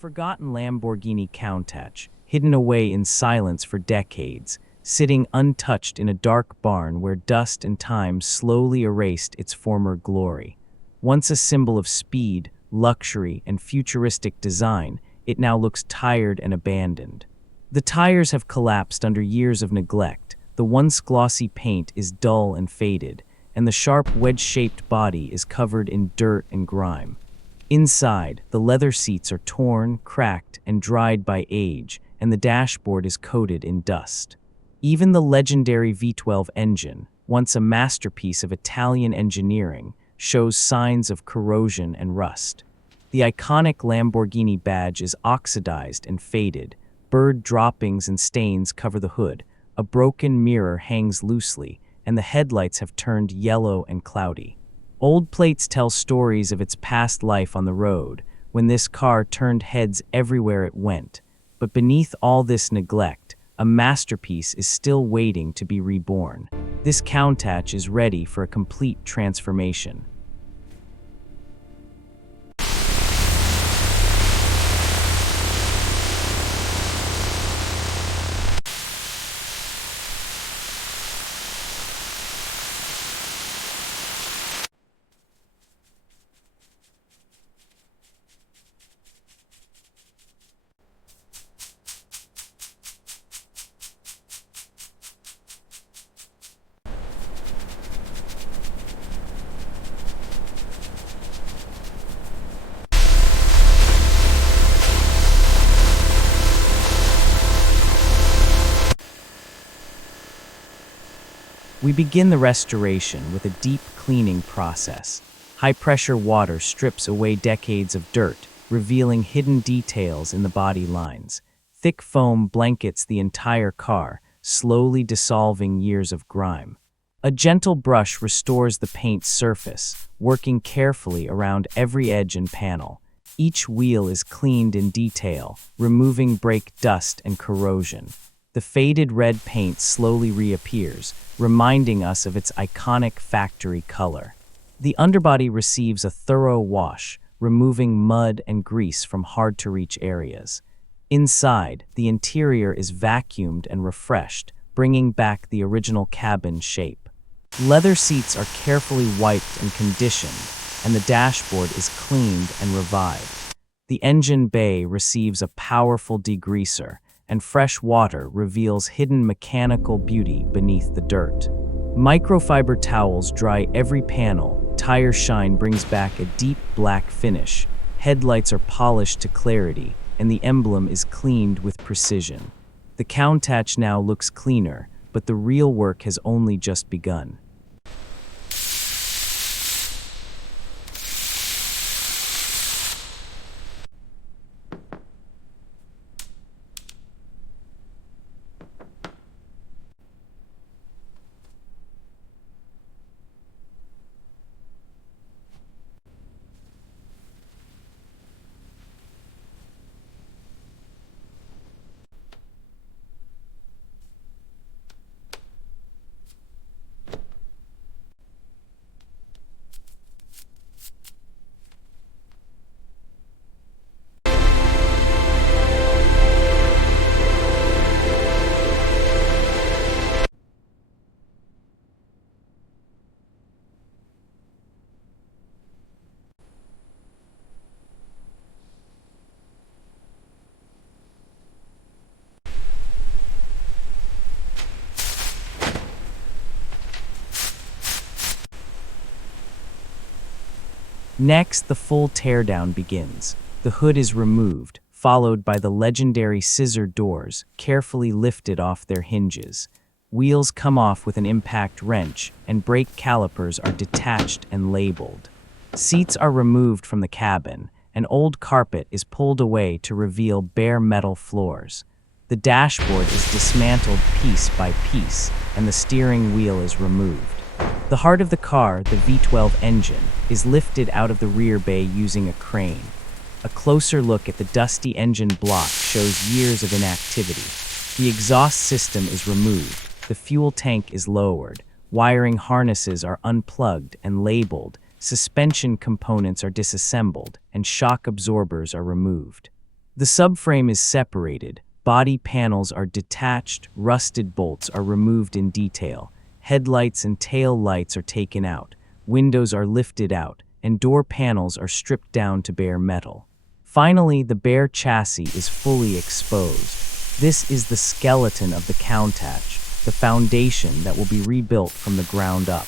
forgotten Lamborghini Countach, hidden away in silence for decades, sitting untouched in a dark barn where dust and time slowly erased its former glory. Once a symbol of speed, luxury, and futuristic design, it now looks tired and abandoned. The tires have collapsed under years of neglect, the once glossy paint is dull and faded, and the sharp wedge-shaped body is covered in dirt and grime. Inside, the leather seats are torn, cracked, and dried by age, and the dashboard is coated in dust. Even the legendary V12 engine, once a masterpiece of Italian engineering, shows signs of corrosion and rust. The iconic Lamborghini badge is oxidized and faded, bird droppings and stains cover the hood, a broken mirror hangs loosely, and the headlights have turned yellow and cloudy. Old plates tell stories of its past life on the road, when this car turned heads everywhere it went. But beneath all this neglect, a masterpiece is still waiting to be reborn. This Countach is ready for a complete transformation. We begin the restoration with a deep cleaning process. High-pressure water strips away decades of dirt, revealing hidden details in the body lines. Thick foam blankets the entire car, slowly dissolving years of grime. A gentle brush restores the paint's surface, working carefully around every edge and panel. Each wheel is cleaned in detail, removing brake dust and corrosion. The faded red paint slowly reappears, reminding us of its iconic factory color. The underbody receives a thorough wash, removing mud and grease from hard-to-reach areas. Inside, the interior is vacuumed and refreshed, bringing back the original cabin shape. Leather seats are carefully wiped and conditioned, and the dashboard is cleaned and revived. The engine bay receives a powerful degreaser, and fresh water reveals hidden mechanical beauty beneath the dirt. Microfiber towels dry every panel, tire shine brings back a deep black finish, headlights are polished to clarity, and the emblem is cleaned with precision. The Countach now looks cleaner, but the real work has only just begun. Next, the full teardown begins. The hood is removed, followed by the legendary scissor doors, carefully lifted off their hinges. Wheels come off with an impact wrench, and brake calipers are detached and labeled. Seats are removed from the cabin, and old carpet is pulled away to reveal bare metal floors. The dashboard is dismantled piece by piece, and the steering wheel is removed. The heart of the car, the V12 engine, is lifted out of the rear bay using a crane. A closer look at the dusty engine block shows years of inactivity. The exhaust system is removed, the fuel tank is lowered, wiring harnesses are unplugged and labeled, suspension components are disassembled, and shock absorbers are removed. The subframe is separated, body panels are detached, rusted bolts are removed in detail, headlights and tail lights are taken out, windows are lifted out, and door panels are stripped down to bare metal. Finally, the bare chassis is fully exposed. This is the skeleton of the Countach, the foundation that will be rebuilt from the ground up.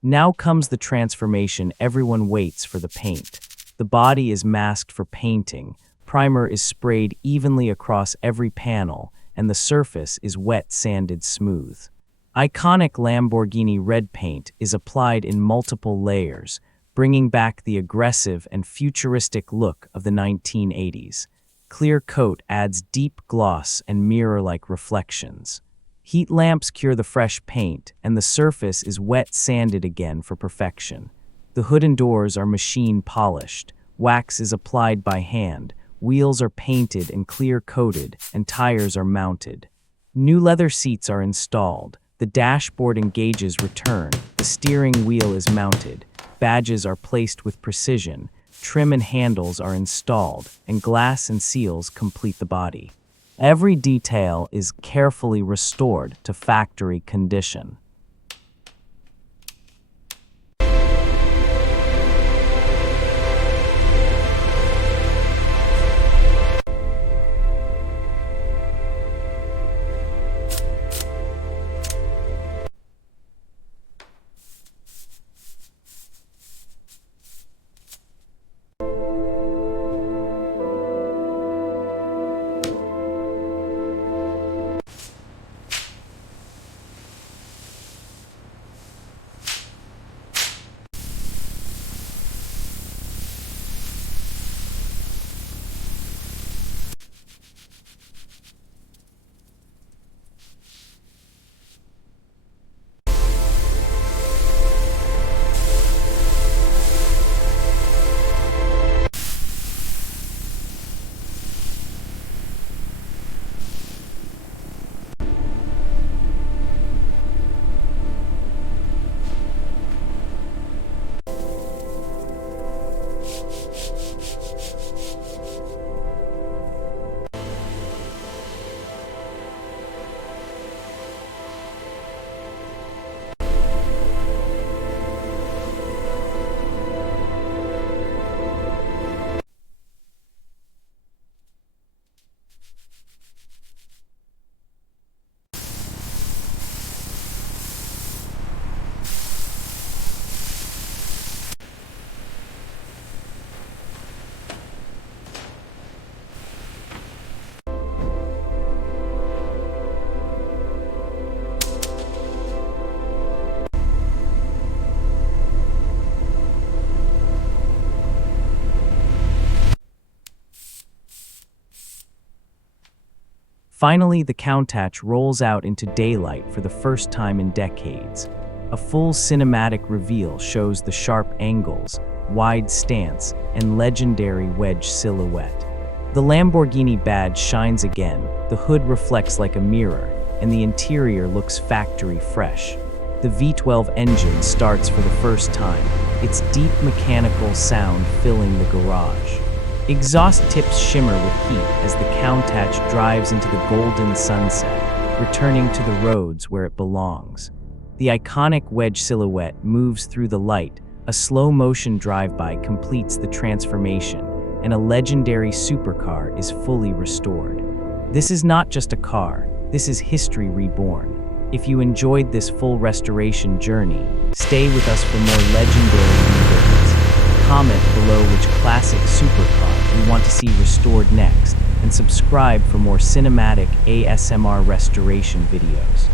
Now comes the transformation everyone waits for: the paint. The body is masked for painting, primer is sprayed evenly across every panel, and the surface is wet sanded smooth. Iconic Lamborghini red paint is applied in multiple layers, bringing back the aggressive and futuristic look of the 1980s. Clear coat adds deep gloss and mirror-like reflections. Heat lamps cure the fresh paint, and the surface is wet sanded again for perfection. The hood and doors are machine polished, wax is applied by hand, wheels are painted and clear coated, and tires are mounted. New leather seats are installed, the dashboard and gauges return, the steering wheel is mounted, badges are placed with precision, trim and handles are installed, and glass and seals complete the body. Every detail is carefully restored to factory condition. Finally, the Countach rolls out into daylight for the first time in decades. A full cinematic reveal shows the sharp angles, wide stance, and legendary wedge silhouette. The Lamborghini badge shines again, the hood reflects like a mirror, and the interior looks factory fresh. The V12 engine starts for the first time, its deep mechanical sound filling the garage. Exhaust tips shimmer with heat as the Countach drives into the golden sunset, returning to the roads where it belongs. The iconic wedge silhouette moves through the light, a slow-motion drive-by completes the transformation, and a legendary supercar is fully restored. This is not just a car, this is history reborn. If you enjoyed this full restoration journey, stay with us for more legendary rebuilds. Comment below which classic supercar you want to see restored next, and subscribe for more cinematic ASMR restoration videos.